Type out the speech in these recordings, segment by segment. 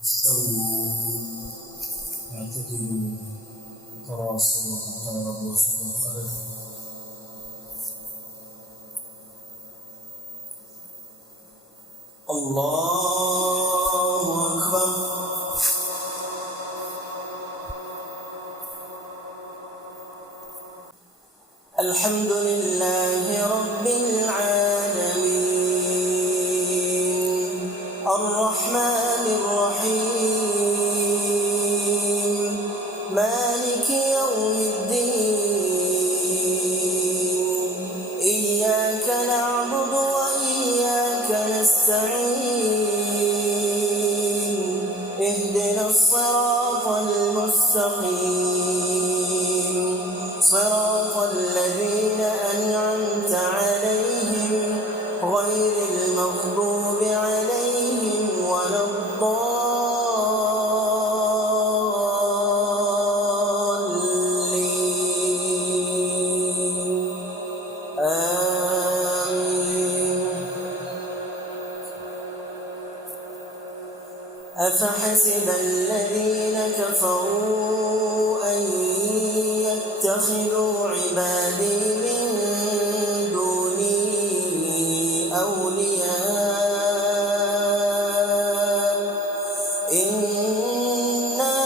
استووا اعتدلوا تراصوا وتقاربوا وسدوا الخلل. الله أكبر. الحمد لله رب العالمين الرحمن الرحيم مالك يوم الدين إياك نعبد وإياك نستعين اهدنا الصراط المستقيم صراط الذين أنعمت عليهم غير المغضوب عليهم ولا الضالين آمين. أفحسب الذين كفروا أن يتخذوا عبادي من دوني أولياء إنا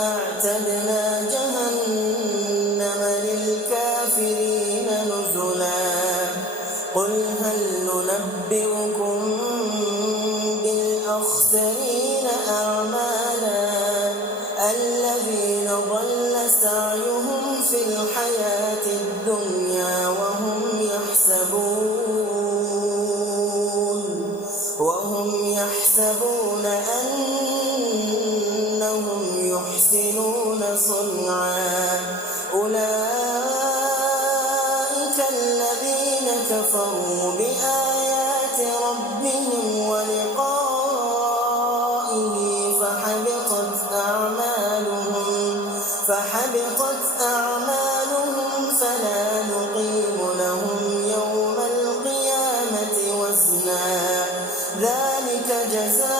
أعتدنا جهنم للكافرين نزلا قل هل ننبئكم بالأخسرين أعمالا الذين ضل سعيهم في الحياة الدنيا وهم يحسبون أنهم يحسنون صنعا أولئك الذين كفروا بآيات ربهم ولقائه فحبطت أعمالهم فلا نقيم لهم يوم القيامة وزنا ذلك جزاؤهم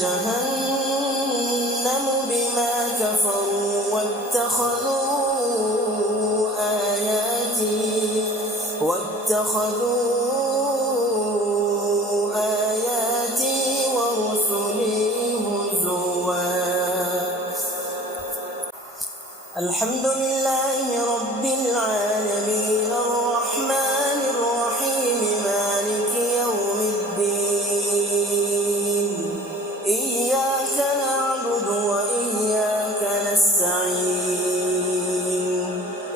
جهنم بما كفروا واتخذوا آياتي ورسلي هزوا. الحمد لله رب العالمين الرحمن الرحيم مالك يوم الدين إياك نعبد وإياك نستعين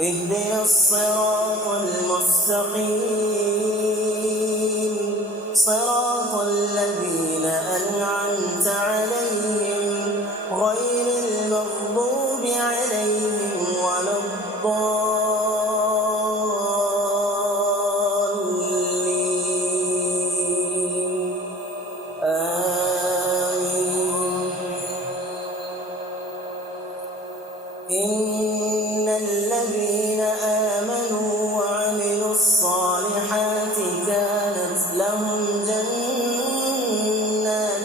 اهدنا الصراط المستقيم صراط الذين أنعمت عليهم غير المغضوب عليهم ولا الضالين آمين. إن الذين آمنوا وعملوا الصالحات كانت لهم جنات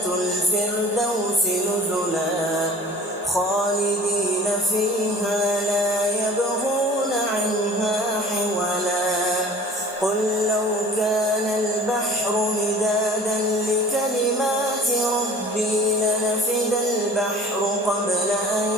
الفردوس نزلا خالدين فيها لا يبغون عنها حولا قل لو كان البحر مدادا لكلمات ربي لنفد البحر قبل أن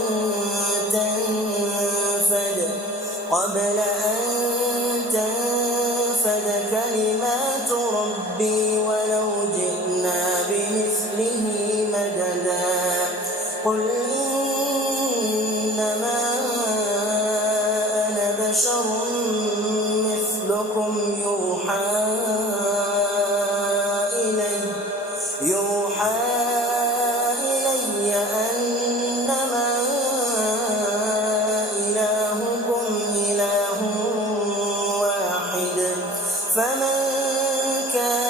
تنفد كلمات ربي ولو جئنا بمثله مددا قل إنما أنا بشر مثلكم يوحى إلي أنما إلهكم إله واحد فمن كان